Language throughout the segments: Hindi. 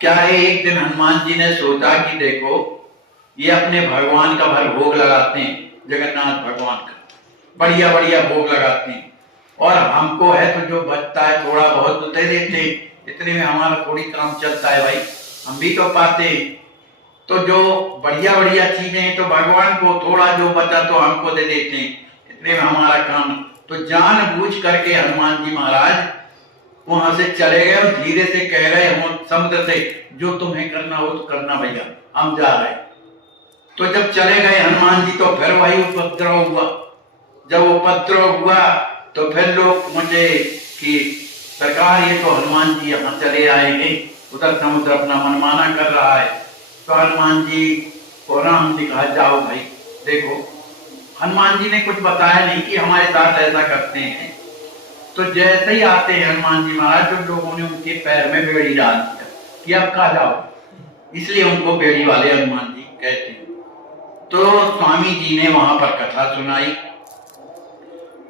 क्या है, एक दिन हनुमान जी ने सोचा कि देखो ये अपने भगवान का भर भोग लगाते हैं, जगन्नाथ भगवान का बढ़िया बढ़िया भोग लगाते हैं, और हमको है तो जो बचता है थोड़ा बहुत तो दे देते, इतने में हमारा थोड़ी काम चलता है भाई, हम भी तो पाते हैं। तो जो बढ़िया बढ़िया चीजें हैं तो भगवान को, थोड़ा जो बचा तो हमको दे देते हैं, इतने में हमारा काम। तो जानबूझ करके हनुमान जी महाराज वहां से चले गए और धीरे से कह रहे हो समुद्र से, जो तुम्हें करना हो तो करना भैया, हम जा रहे हैं। तो जब चले गए हनुमान जी तो फिर वही उपद्रव हुआ। जब उपद्रव हुआ तो फिर लोग मुझे कि सरकार ये तो हनुमान जी यहाँ चले आए हैं, उधर समुद्र अपना मनमाना कर रहा है। तो हनुमान जी को राम जी कहा जाओ भाई देखो, हनुमान जी ने कुछ बताया नहीं कि हमारे साथ ऐसा करते हैं। तो जैसे ही आते हैं हनुमान जी महाराज, तो लोगों ने उनके पैर में बेड़ी डाल दिया कि अब कहा जाओ, इसलिए उनको बेड़ी वाले हनुमान जी कहते हैं। तो स्वामी जी ने वहां पर कथा सुनाई।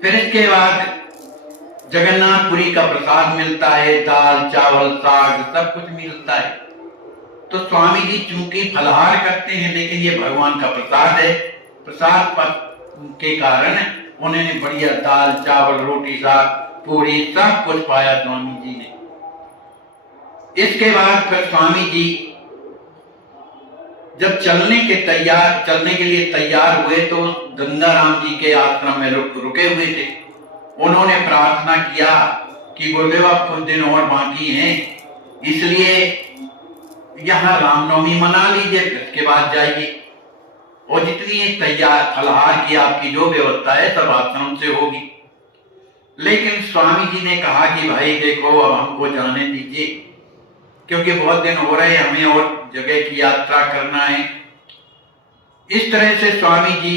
फिर इसके बाद जगन्नाथपुरी का प्रसाद मिलता है, दाल चावल साग सब कुछ मिलता है। तो स्वामी जी चूंकि फलहार करते हैं, लेकिन ये भगवान का प्रसाद है, प्रसाद के कारण उन्होंने बढ़िया दाल चावल रोटी साग पूरी सब कुछ पाया स्वामी जी ने। इसके बाद फिर स्वामी जी जब चलने के लिए तैयार हुए तो गंगाराम जी के आश्रम में रुके हुए थे। उन्होंने प्रार्थना किया कि गुरुदेव अब कुछ दिन और बाकी हैं, इसलिए यहाँ रामनवमी मना लीजिए, फिर इसके बाद जाइए, और जितनी तैयार फलहार की आपकी जो व्यवस्था है सब आश्रम से होगी। लेकिन स्वामी जी ने कहा कि भाई देखो अब हमको जाने दीजिए, क्योंकि बहुत दिन हो रहे, हमें और जगह की यात्रा करना है। इस तरह से स्वामी जी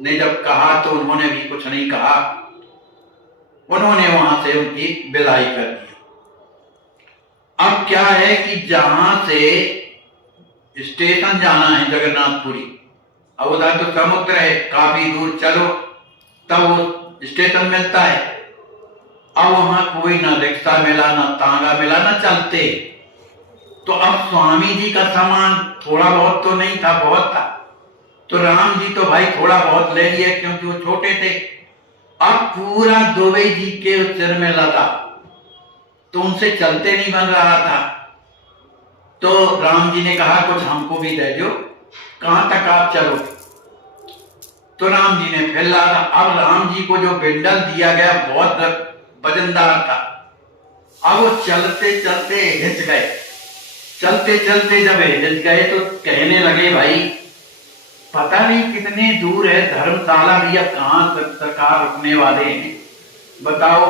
ने जब कहा तो उन्होंने भी कुछ नहीं कहा, उन्होंने वहां से उनकी विदाई कर दी। अब क्या है कि जहां से स्टेशन जाना है जगन्नाथपुरी, अब उधर तो समुद्र है, काफी दूर चलो तब वो स्टेशन मिलता है। अब वहां कोई ना रिक्शा मिला, ना तांगा मिला, ना चलते। तो अब स्वामी जी का सामान थोड़ा बहुत तो नहीं था, बहुत था। तो राम जी तो भाई थोड़ा बहुत ले लिए क्योंकि वो छोटे थे। अब पूरा दुबे जी के सिर में लगा, तो उनसे चलते नहीं बन रहा था। तो राम जी ने कहा कुछ हमको भी दे दो, कहां तक आप चलोगे? तो राम जी ने फिर लादा। अब राम जी को जो बिंडल दिया गया बहुत वजनदार था। अब वो चलते चलते हिच गए, चलते चलते जब हिच गए तो कहने लगे भाई पता नहीं कितने दूर है धर्मशाला भी, अब कहां सरकार रुकने वाले हैं बताओ।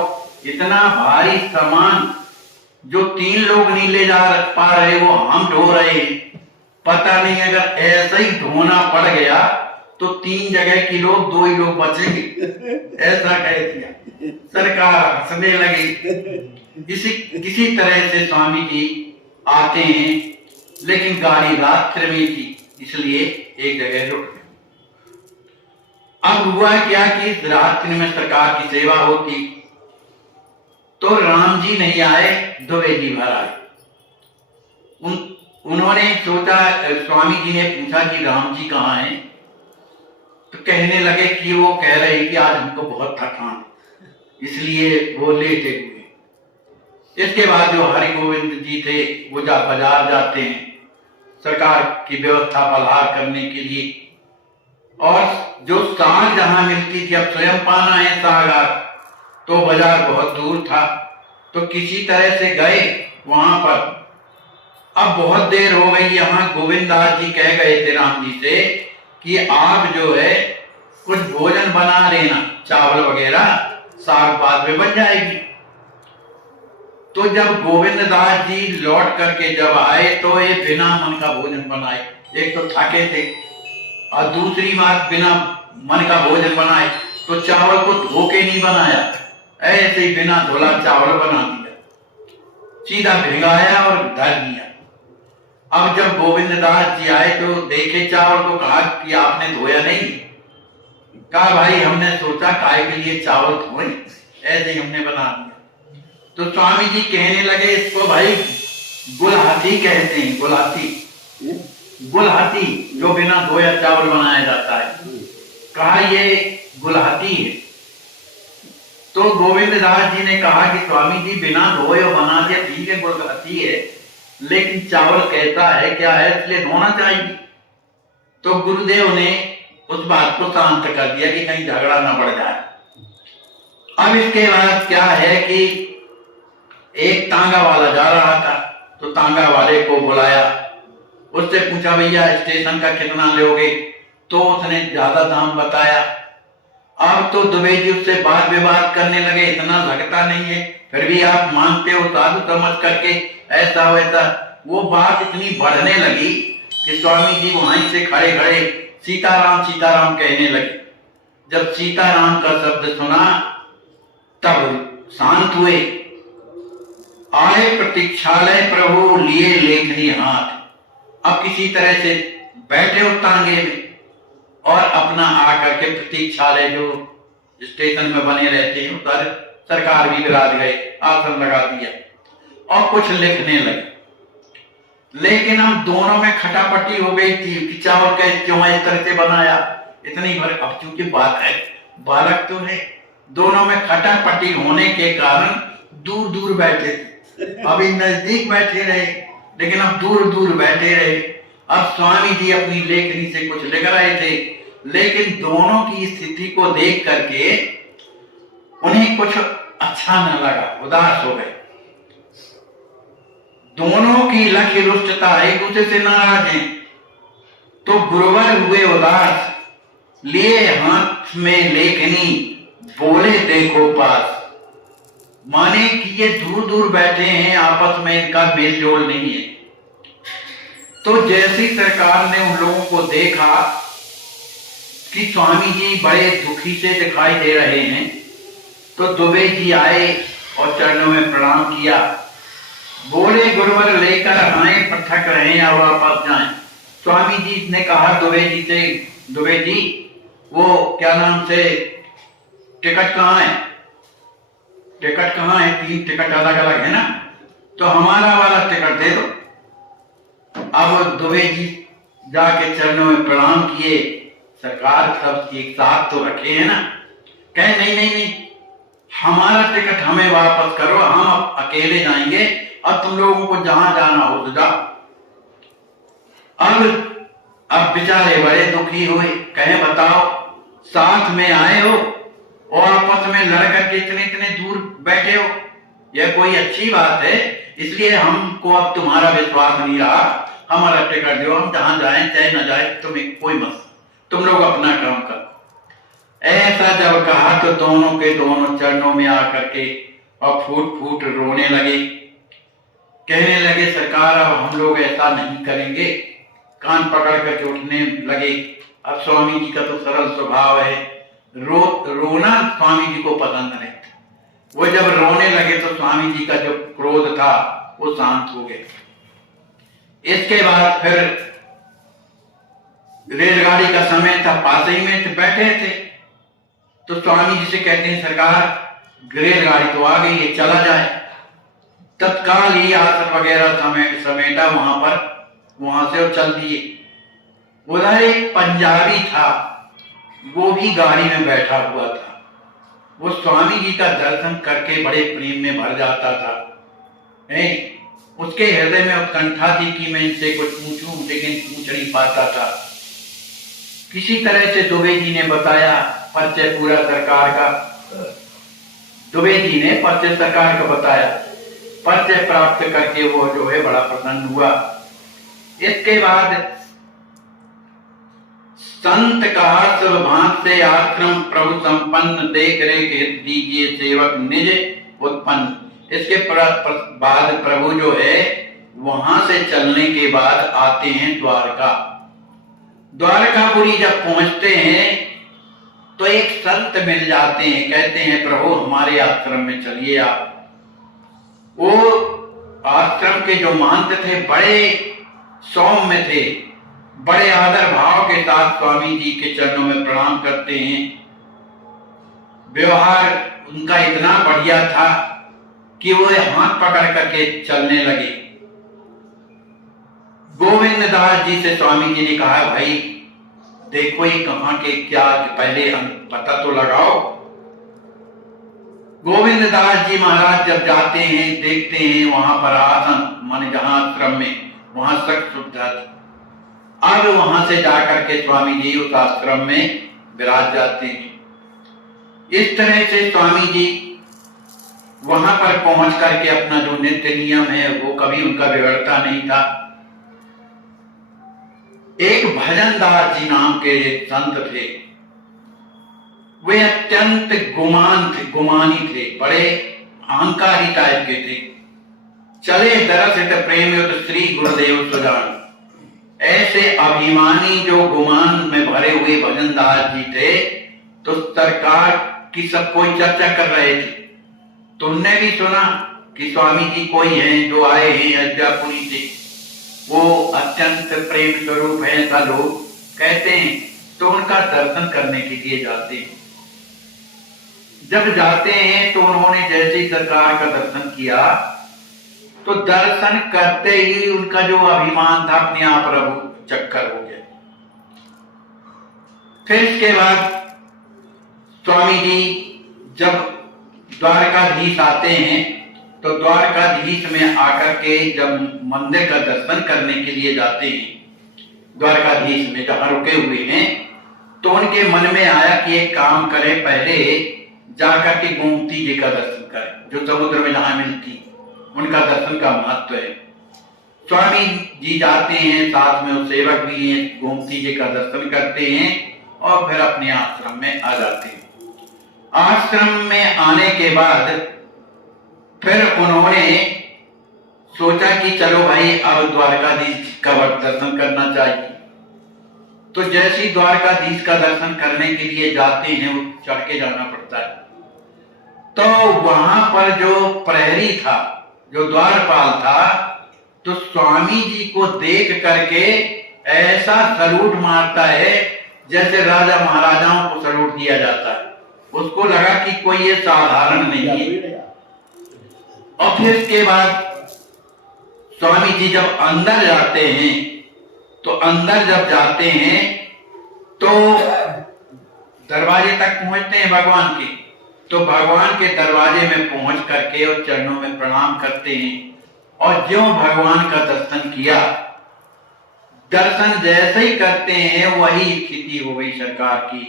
इतना भारी सामान जो 3 लोग नहीं ले जा पा रहे वो हम ढो रहे हैं। पता नहीं अगर ऐसा ही ढोना पड़ गया तो 3 जगह के लोग 2 ही लोग बचेंगे, ऐसा कह दिया। सरकार हंसने लगी। किसी तरह से स्वामी जी आते हैं, लेकिन गाड़ी रात्रि में थी इसलिए एक जगह रुक गए। अब हुआ क्या कि रात्रि में सरकार की सेवा होती, तो राम जी नहीं आए, दुबे जी भर आए। उन्होंने सोचा, स्वामी जी ने पूछा कि राम जी कहाँ हैं? तो कहने लगे कि वो कह रहे कि आज हमको बहुत थकान, इसलिए वो लेटे हुए। इसके बाद जो हरि गोविंद जी थे वो बाजार जाते हैं सरकार की व्यवस्था फलहार करने के लिए, और जो साग जहां मिलती थी, अब स्वयं पाना है साग, तो बाजार बहुत दूर था। तो किसी तरह से गए वहां पर। अब बहुत देर हो गई, यहाँ गोविंददास जी कह गए थे राम जी से कि आप जो है कुछ भोजन बना लेना, चावल वगैरह, साग बाद में बन जाएगी। तो जब गोविंददास जी लौट करके जब आए तो ये बिना मन का भोजन बनाए, एक तो थके थे और दूसरी बात बिना मन का भोजन बनाए तो चावल को धो के नहीं बनाया, ऐसे ही बिना धोला चावल बना दिया, सीधा भिगाया और धर दिया। अब जब गोविंददास जी आए तो देखे चावल को, कहा कि आपने धोया नहीं? कहा भाई हमने सोचा काय के लिए चावल धोए, ऐसे ही हमने बना दिया। तो स्वामी जी कहने लगे इसको भाई गुलहाती कहते हैं, गुलहाती, गुलहाती जो बिना धोया चावल बनाया जाता है, कहा ये गुलहाती है। तो गोविंद दास जी ने कहा कि स्वामी जी बिना धोए बना दिया, ठीक है गुलहाती है, लेकिन चावल कहता है क्या है, इसलिए धोना चाहिए। तो गुरुदेव ने उस बात को शांत कर दिया कि कहीं झगड़ा ना बढ़ जाए। अब इसके बाद क्या है कि एक तांगा वाला जा रहा था, तो तांगा वाले को बुलाया, उससे पूछा भैया स्टेशन का कितना लोगे, तो उसने ज्यादा दाम बताया। अब तो दुबे जी उससे बात विवाद करने लगे, इतना लगता नहीं है, फिर भी आप मानते हो साधु समझ करके ऐसा वैसा। वो बात इतनी बढ़ने लगी कि स्वामी जी वहीं से खड़े खड़े सीताराम सीताराम कहने लगे। जब सीताराम का शब्द सुना तब शांत हुए। आए प्रतीक्षालय प्रभु लिए लेखनी हाथ। अब किसी तरह से बैठे उस तांगे में और अपना आकर के प्रतीक्षालय जो स्टेशन में बने रहते हैं उधर सरकार भी विराज गए, आसन लगा दिया और कुछ लिखने लगे। लेकिन हम दोनों में खटापटी हो गई थी कि चावल कैसे क्यों इस तरह से बनाया, इतनी भर। अब चूंकि बात है, बालक तो है, दोनों में खटापटी होने के कारण दूर दूर बैठे थे। अभी नजदीक बैठे रहे लेकिन अब दूर दूर बैठे रहे। अब स्वामी जी अपनी लेखनी से कुछ लिख रहे थे, लेकिन दोनों की स्थिति को देख करके उन्हें कुछ अच्छा न लगा, उदास हो गए। दोनों की लक्ष्य रुष्टता, एक दूसरे से नाराज हैं। तो गुरुवर हुए उदास, लिए हाथ में लेखनी, बोले देखो पास। माने कि ये दूर दूर बैठे हैं, आपस में इनका मेल जोल नहीं है। तो जैसी सरकार ने उन लोगों को देखा कि स्वामी जी बड़े दुखी से दिखाई दे रहे हैं, तो दुबे जी आए और चरणों में प्रणाम किया। बोले गुरुवर लेकर आए, पृथक रहे या वापस जाएं। स्वामी जी ने कहा दुबे जी से, दुबे जी वो क्या नाम से टिकट कहाँ है, टिकट कहाँ है, 3 टिकट अलग अलग है ना, तो हमारा वाला टिकट दे दो। अब दुबे जी जाके चरणों में प्रणाम किए। सरकार सब एक साथ तो रखे हैं ना, कहे नहीं नहीं नहीं, हमारा टिकट हमें वापस करो, हम अकेले जाएंगे और तुम लोगों को जहां जाना हो तो जाओ। अब बेचारे बड़े दुखी हुए, कहे बताओ साथ में आए हो और आपस में लड़ करके इतने इतने दूर बैठे हो, यह कोई अच्छी बात है, इसलिए हमको अब तुम्हारा विश्वास नहीं रहा, हमारा टिकट दो, हम जहां जाए चाहे न जाए तुम्हें कोई मत, तुम लोग अपना काम करो। ऐसा जब कहा तो दोनों के दोनों चरणों में आकर के और फूट फूट रोने लगे, कहने लगे सरकार अब हम लोग ऐसा नहीं करेंगे। कान पकड़ करके उठने लगे। अब स्वामी जी का तो सरल स्वभाव है, रोना स्वामी जी को पसंद नहीं। वो जब रोने लगे तो स्वामी जी का जो क्रोध था वो शांत हो गया। इसके बाद फिर रेलगाड़ी का समय था, पास ही में बैठे थे, तो स्वामी जी से कहते हैं सरकार रेलगाड़ी तो आ गई है, चला जाए। तत्काल ही आसन वगैरह समेटा वहां से वो चल दिए। उधर एक पंजाबी था, वो भी गाड़ी में बैठा हुआ था। वो स्वामी जी का दर्शन करके बड़े प्रेम में भर जाता था। उसके हृदय में उत्कंठा थी कि मैं इनसे कुछ पूछूं, लेकिन पूछ नहीं पाता था। किसी तरह से दुबे जी ने बताया परिचय पूरा सरकार का, दुबे जी ने परिचय सरकार को बताया। परिचय प्राप्त करके वो जो है बड़ा प्रसन्न हुआ। इसके बाद संत कहा सब भांत से आश्रम प्रभु संपन्न, देख रेख दीजिए सेवक निज उत्पन्न। इसके बाद प्रभु जो है वहां से चलने के बाद आते हैं द्वारका। द्वारकापुरी जब पहुंचते हैं तो एक संत मिल जाते हैं, कहते हैं प्रभु हमारे आश्रम में चलिए आप। वो आश्रम के जो महंत थे बड़े सौम्य थे, बड़े आदर भाव के साथ स्वामी जी के चरणों में प्रणाम करते हैं। व्यवहार उनका इतना बढ़िया था कि वो हाथ पकड़ करके चलने लगे। गोविंद दास जी से स्वामी जी ने कहा, भाई देखो ये कहाँ के क्या, पहले हम पता तो लगाओ। गोविंद दास जी महाराज जब जाते हैं, देखते हैं वहां पर आसन, माने जहां आश्रम में, वहां सख्त सुविधा थी। अब वहां से जाकर के स्वामी जी उस आश्रम में विराज जाते हैं। इस तरह से स्वामी जी वहां पर पहुंच करके अपना जो नित्य नियम है वो कभी उनका बिगड़ता नहीं था। एक भजनदास जी नाम के संत थे, वे अत्यंत गुमानी थे, बड़े अहंकारी टाइप के थे। चले दरसित प्रेम युत श्री गुरुदेव सुजान, ऐसे अभिमानी जो गुमान में भरे हुए भजनदास जी थे, तो सरकार की सब कोई चर्चा कर रहे थे। तुमने भी सुना कि स्वामी जी कोई हैं जो आए हैं अयोध्यापुरी से, वो अत्यंत प्रेम स्वरूप है, ऐसा लोग कहते हैं। तो उनका दर्शन करने के लिए जाते हैं। जब जाते हैं तो उन्होंने जैसे ही सरकार का दर्शन किया, तो दर्शन करते ही उनका जो अभिमान था अपने आप रघु चक्कर हो गया। फिर इसके बाद स्वामी जी जब द्वारकाधीश आते हैं, तो द्वारकाधीश में आकर के जब मंदिर का दर्शन करने के लिए जाते हैं, द्वारकाधीश में जहां रुके हुए हैं, तो उनके मन में आया कि एक काम करें, पहले जाकर के गोमती जी का दर्शन करें, जो समुद्र में जहां मिलती, उनका दर्शन का महत्व है। स्वामी जी जाते हैं, साथ में वो सेवक भी हैं, गोमती जी का दर्शन करते हैं और फिर अपने आश्रम में आ जाते हैं। आश्रम में आने के बाद फिर उन्होंने सोचा कि चलो भाई अब द्वारकाधीश का दर्शन करना चाहिए। तो जैसे ही द्वारकाधीश का दर्शन करने के लिए जाते हैं, वो चढ़ के जाना पड़ता है। तो वहां पर जो प्रहरी था, जो द्वारपाल था, तो स्वामी जी को देख करके ऐसा सलूट मारता है जैसे राजा महाराजाओं को सलूट दिया जाता है। उसको लगा कि कोई ये साधारण नहीं है। और फिर इसके बाद स्वामी जी जब अंदर जाते हैं, तो अंदर जब जाते हैं तो दरवाजे तक पहुंचते हैं भगवान के। तो भगवान के दरवाजे में पहुंच करके और चरणों में प्रणाम करते हैं। और ज्यों भगवान का दर्शन किया, दर्शन जैसे ही करते हैं वही स्थिति हो गई सरकार की।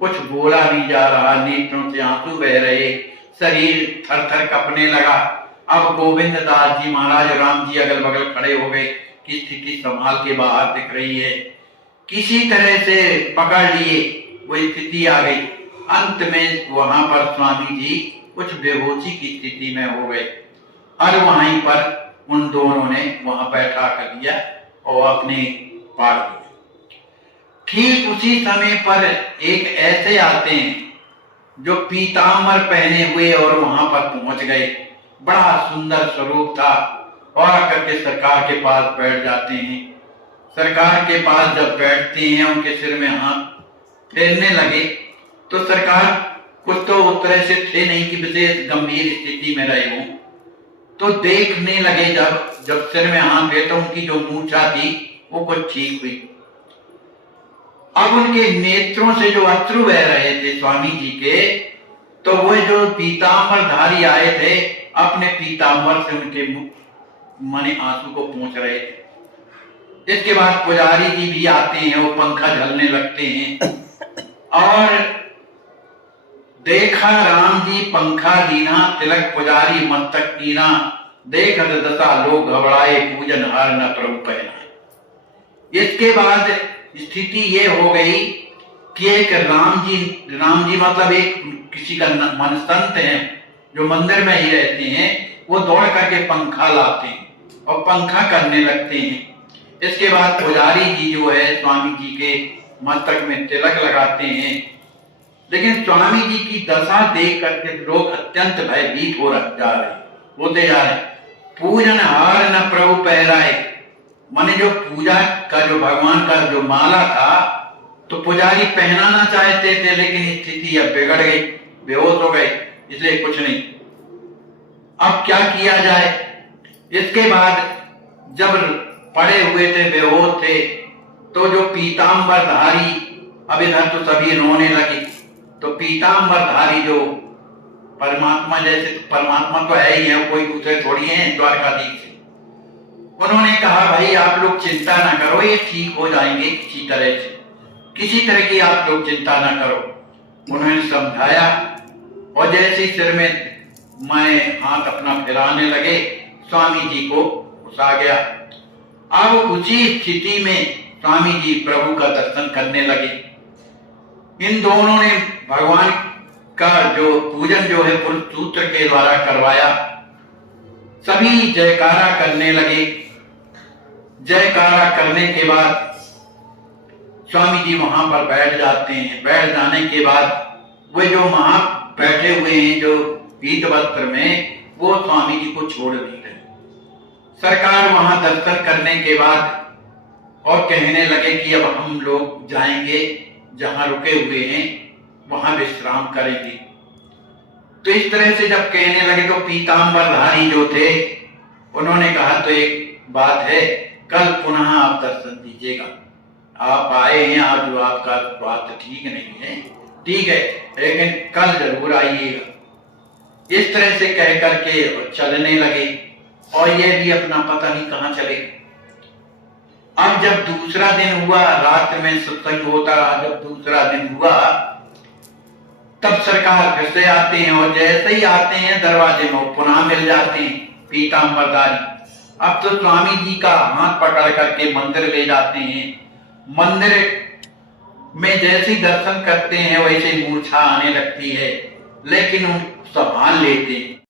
कुछ बोला नहीं जा रहा, नेत्रों से आंसू बह रहे, शरीर थर थर कपने लगा। अब गोविंद दास जी महाराज, राम जी अगल बगल खड़े हो गए कि स्थिति संभाल के बाहर दिख रही है। किसी तरह से पकड़ लिए, वो स्थिति आ गई। अंत में वहां पर स्वामी जी कुछ बेहोशी की स्थिति में हो गए और वहीं पर उन दोनों ने वहां बैठा कर दिया और अपने पार किया। ठीक उसी समय पर एक ऐसे आते हैं जो पीताम्बर पहने हुए और वहां पर पहुंच गए। बड़ा सुंदर स्वरूप था और आकर के सरकार के पास बैठ जाते हैं। सरकार के पास जब बैठते हैं, उनके सिर में हाथ फेरने लगे, तो सरकार कुछ तो उस तरह से थे नहीं कि विशेष गंभीर स्थिति में रहे हों। तो देखने लगे जब सिर में हाथ दे, तो उनकी जो मूर्छा थी वो कुछ ठीक हुई। अब उनके नेत्रों से जो अश्रु बह रहे थे स्वामी जी के, तो वो जो पीताम्बरधारी आए थे, अपने पीताम्बर से उनके माने आंसू को पोंछ रहे थे। इसके बाद पुजारी जी भी आते हैं, वो पंखा झलने लगते हैं और देखा राम जी पंखा दीना, तिलक पुजारी मस्तक कीना, देख दशा लोग घबराए, पूजन हार न प्रभु पहनाए। इसके बाद स्थिति ये हो गई कि एक राम जी मतलब एक किसी का मन संत है जो मंदिर में ही रहते हैं, वो दौड़ करके पंखा लाते हैं और पंखा करने लगते हैं। इसके बाद पुजारी जी जो है स्वामी जी के मस्तक में तिलक लगाते हैं। लेकिन स्वामी जी की दशा देख करके लोग अत्यंत भयभीत होते जा रहे। पूजन हार न प्रभु पहराए, माने जो पूजा का जो भगवान का जो माला था, तो पुजारी पहनाना चाहते थे, लेकिन स्थिति अब बिगड़ गई, बेहोश हो गए, इसलिए कुछ नहीं। अब क्या किया जाए? इसके बाद जब पड़े हुए थे, बेहोश थे, तो जो पीतांबरधारी, अब इधर तो सभी रोने लगे, तो पीतांबरधारी जो परमात्मा, जैसे परमात्मा तो है ही है, कोई दूसरे थोड़ी है द्वारकाधीश से, उन्होंने कहा भाई आप लोग चिंता ना करो, ये ठीक हो जाएंगे किसी तरह से, किसी तरह की आप लोग चिंता ना करो। उन्होंने समझाया और जैसे सिर में मैं हाथ अपना फिराने लगे, स्वामी जी को घुसा गया। अब उसी स्थिति में स्वामी जी प्रभु का दर्शन करने लगे। इन दोनों ने भगवान का जो पूजन जो है पुरुष सूत्र के द्वारा करवाया। सभी जयकारा करने लगे। जयकारा करने के बाद स्वामी जी वहां पर बैठ जाते हैं। बैठ जाने के बाद वे जो वहां बैठे हुए हैं जो पीत वस्त्र में, वो स्वामी जी को छोड़ नहीं रहे। सरकार वहां दर्शन करने के बाद और कहने लगे कि अब हम लोग जाएंगे, जहां रुके हुए हैं वहां विश्राम करेंगे। तो इस तरह से जब कहने लगे तो पीतांबरधारी जो थे उन्होंने कहा तो एक बात है, कल पुनः आप दर्शन दीजिएगा। आप आए हैं, आज जो आपका स्वास्थ्य ठीक नहीं है, ठीक है, लेकिन कल जरूर आइएगा। इस तरह से कह करके चलने लगे और ये भी अपना पता नहीं कहां चले। अब जब दूसरा दिन हुआ, रात में सत्संग होता रहा, जब दूसरा दिन हुआ तब सरकार फिर से आते हैं और जैसे ही आते हैं दरवाजे में पुनः मिल जाते हैं पीतांबरधारी। अब तो स्वामी जी का हाथ पकड़ करके मंदिर ले जाते हैं। मंदिर में जैसे दर्शन करते हैं वैसे मूर्छा आने लगती है, लेकिन संभाल लेते हैं।